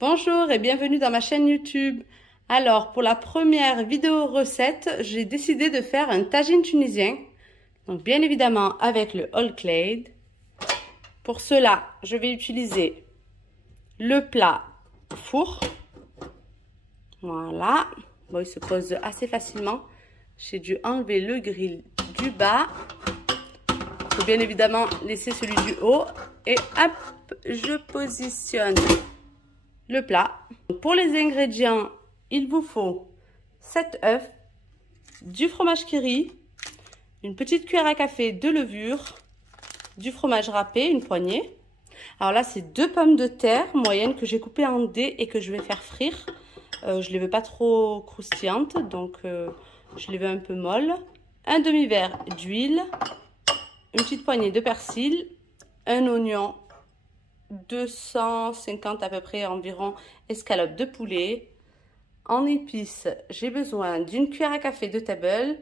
Bonjour et bienvenue dans ma chaîne YouTube. Alors, pour la première vidéo recette, j'ai décidé de faire un tagine tunisien. Donc, bien évidemment, avec le whole clay. Pour cela, je vais utiliser le plat four. Voilà. Bon, il se pose assez facilement. J'ai dû enlever le grill du bas. Il faut bien évidemment laisser celui du haut. Et hop, je positionne le plat. Pour les ingrédients, il vous faut 7 œufs, du fromage qui rit, une petite cuillère à café de levure, du fromage râpé, une poignée. Alors là, c'est 2 pommes de terre moyennes que j'ai coupées en dés et que je vais faire frire. Je les veux pas trop croustillantes, donc je les veux un peu molles. Un demi-verre d'huile, une petite poignée de persil, un oignon, 250 à peu près environ escalopes de poulet. En épices, j'ai besoin d'une cuillère à café de table,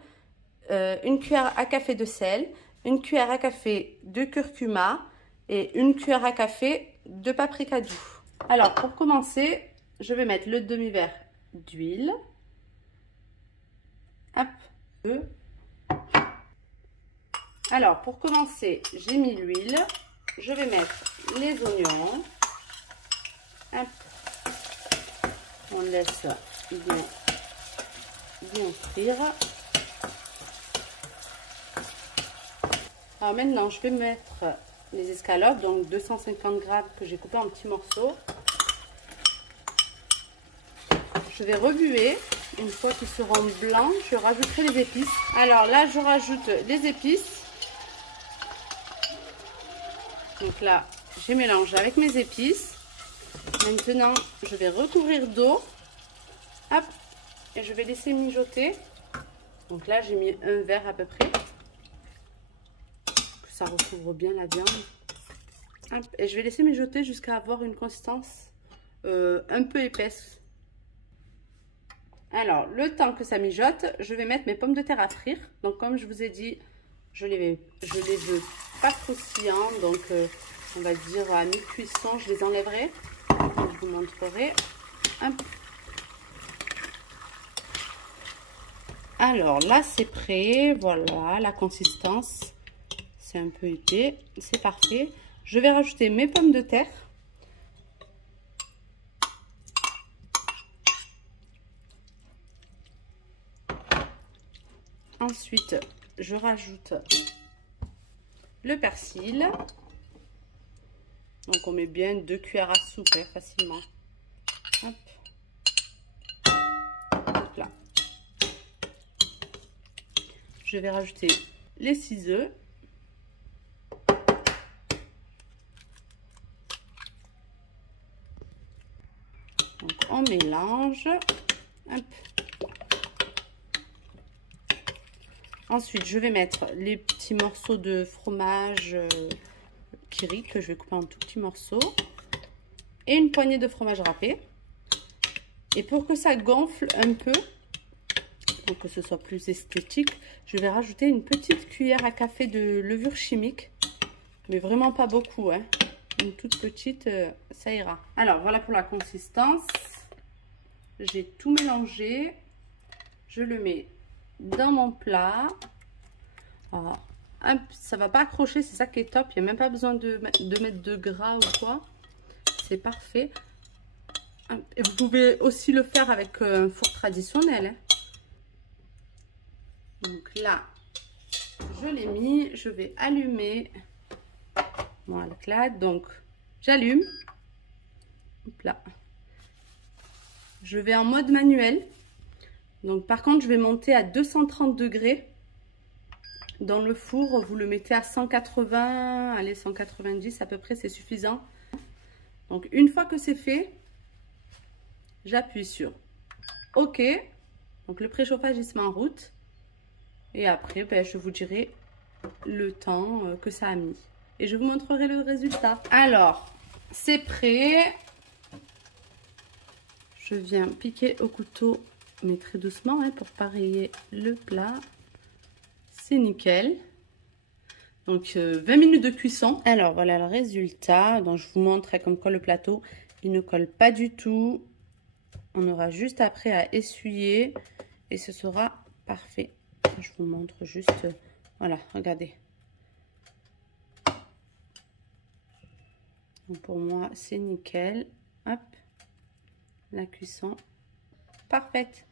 une cuillère à café de sel, une cuillère à café de curcuma et une cuillère à café de paprika doux. Alors pour commencer, je vais mettre le demi-verre d'huile. Hop. Alors pour commencer, j'ai mis l'huile. Je vais mettre les oignons. Hop. On laisse bien frire. Alors maintenant, je vais mettre les escalopes, donc 250 grammes que j'ai coupé en petits morceaux. Je vais remuer. Une fois qu'ils seront blancs, je rajouterai les épices. Alors là, je rajoute les épices. Donc là, j'ai mélangé avec mes épices. Maintenant, je vais recouvrir d'eau. Hop. Et je vais laisser mijoter. Donc là, j'ai mis un verre à peu près. Que ça recouvre bien la viande. Hop. Et je vais laisser mijoter jusqu'à avoir une consistance un peu épaisse. Alors, le temps que ça mijote, je vais mettre mes pommes de terre à frire. Donc, comme je vous ai dit, je les veux pas croustillants. Donc, on va dire à mi-cuisson, je les enlèverai. Je vous montrerai. Hop. Alors, là, c'est prêt. Voilà, la consistance. C'est un peu épais. C'est parfait. Je vais rajouter mes pommes de terre. Ensuite, je rajoute le persil. Donc, on met bien 2 cuillères à soupe, hein, facilement. Hop. Hop là. Je vais rajouter les 6 œufs. Donc, on mélange. Hop. Ensuite, je vais mettre les petits morceaux de fromage qui rit que je vais couper en tout petits morceaux et une poignée de fromage râpé. Et pour que ça gonfle un peu, pour que ce soit plus esthétique, je vais rajouter une petite cuillère à café de levure chimique, mais vraiment pas beaucoup, hein. Une toute petite, ça ira. Alors voilà pour la consistance. J'ai tout mélangé. Je le mets dans mon plat. Alors, ça va pas accrocher, c'est ça qui est top. Il n'y a même pas besoin de mettre de gras ou quoi. C'est parfait. Et vous pouvez aussi le faire avec un four traditionnel, hein. Donc là, je l'ai mis. Je vais allumer. Voilà, là. Donc, j'allume. Hop là. Je vais en mode manuel. Donc par contre, je vais monter à 230 degrés dans le four. Vous le mettez à 180, allez 190 à peu près, c'est suffisant. Donc une fois que c'est fait, j'appuie sur OK. Donc le préchauffage il se met en route. Et après, je vous dirai le temps que ça a mis. Et je vous montrerai le résultat. Alors, c'est prêt. Je viens piquer au couteau, mais très doucement, hein, pour pas rayer le plat. C'est nickel. Donc 20 minutes de cuisson. Alors voilà le résultat. Donc je vous montre comme quoi le plateau, il ne colle pas du tout. On aura juste après à essuyer et ce sera parfait. Je vous montre juste, voilà, regardez. Donc pour moi, c'est nickel. Hop, la cuisson parfaite.